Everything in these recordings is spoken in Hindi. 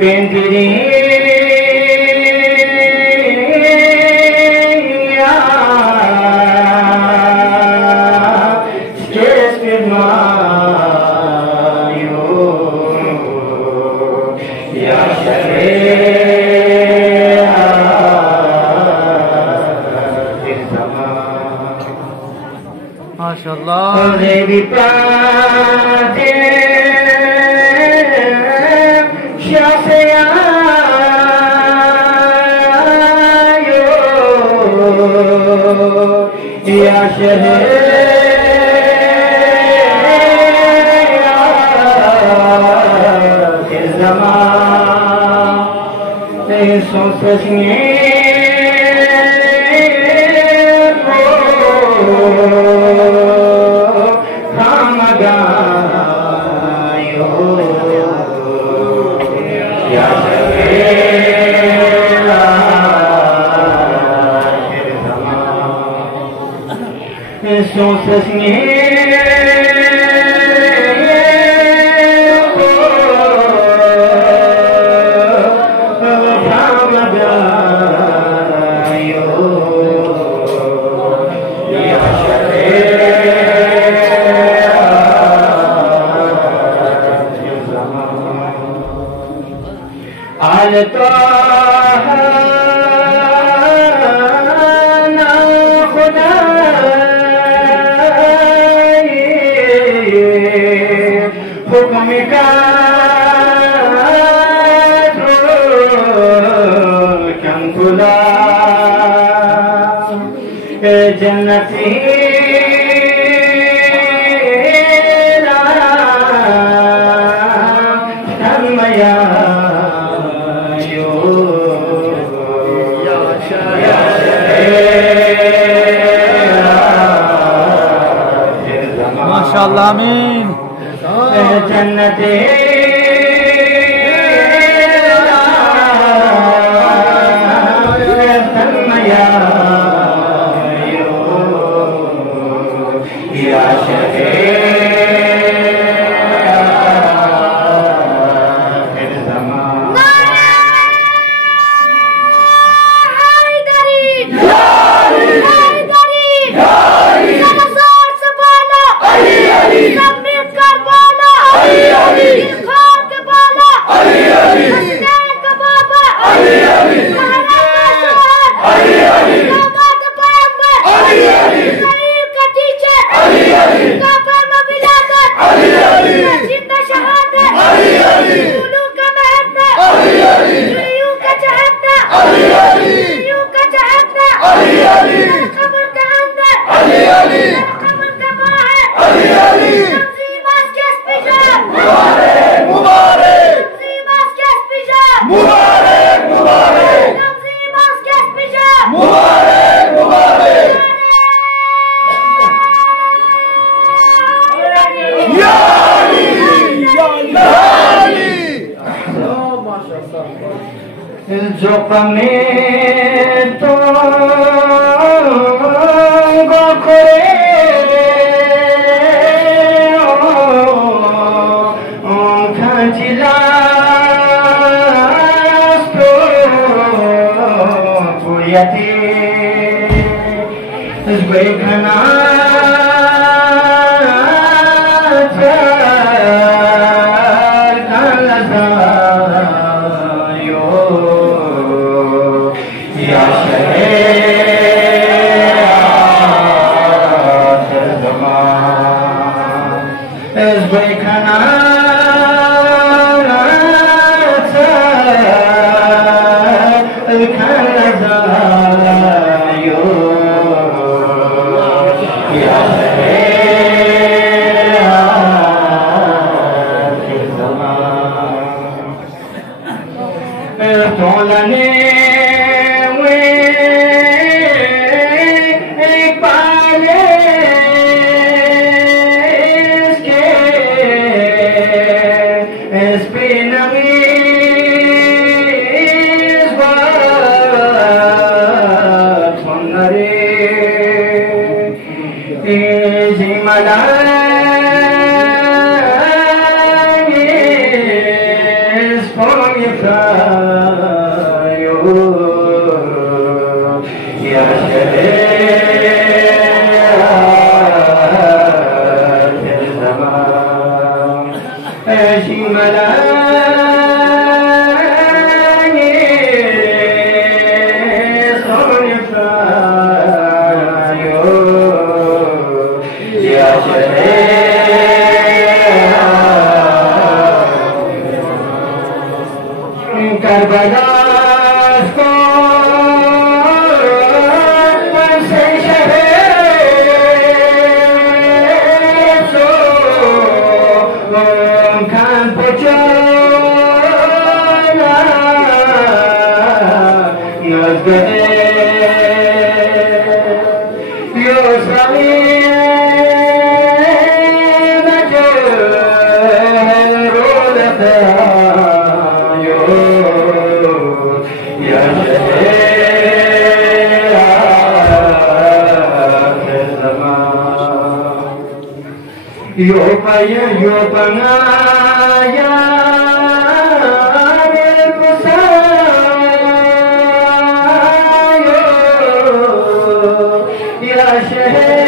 बेंदरी माशाअल्लाह या शहर ज़माने सोचने सोचने जन्नती तन्मया माशाअल्लाह आमीन जन्नती तन्मया जो कमे तो गोखरे खजिला पुयते घना तोलने yo pangaya kusayo ya sheikh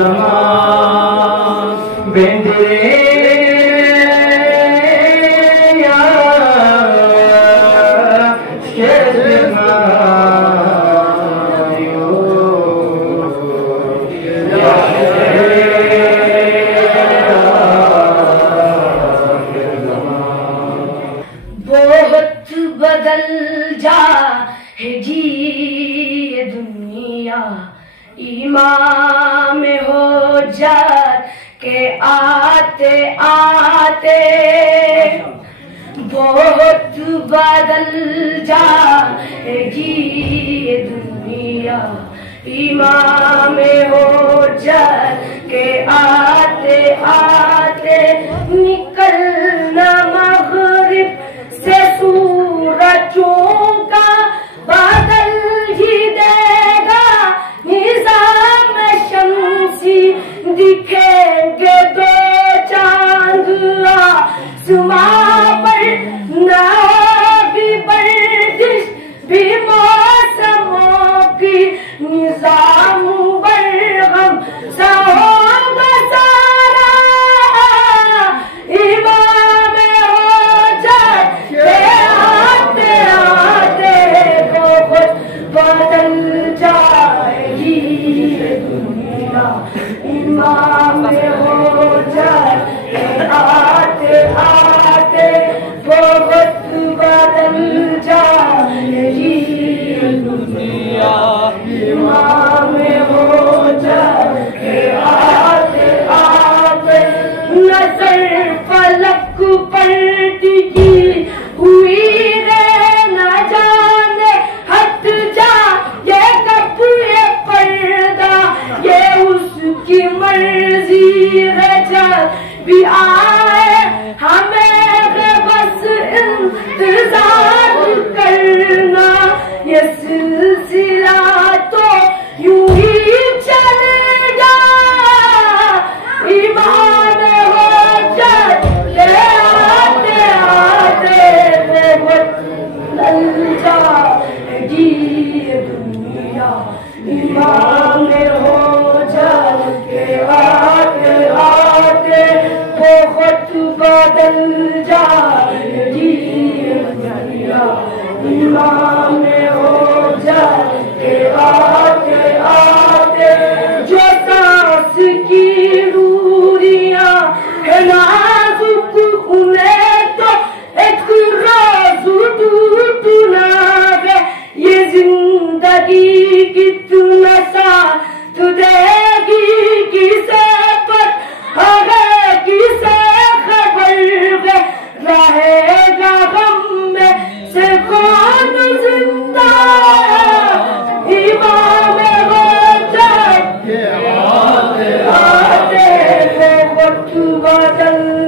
zaman bendere बदल जाएगी ये दुनिया इमाम हो जात के आते आते बहुत बदल जाएगी ये दुनिया इमाम हो जात के आते आते निकलना मगरिब से सूरजों का बादल ही देगा निज़ाम शम्सी दिखेंगे दो चांद आसमां पर ना भी बर्दिश भी मौसमों की निज़ाम बरहम सा होगा सारा इमाम हो जाए आते आते बहुत बदल जाएगी दुनिया इमाम हो जाए आते आते बहुत बदल जाएगी दुनिया इमाम हो जाए आते आते नजर फलक पर टिकी हुई रे न जाने हट जा ये कब ये पर्दा ये उसकी मर्जी रजा भी आए हमें बस इंतजार करना ये सिलसिला तो यूं ही चलेगा ईमान हो जाए आते आते बदल जाएगी दुनिया इमाम हो जाए आते आते बहुत बदल जाएगी दुनिया इमाम हो जाए आते आते जो सांस की रूरियां है नाजुक उन्हें तो एक राजू टूटना है ये जिंदगी कितना साथ देगी किसे पर किसे खबर बदल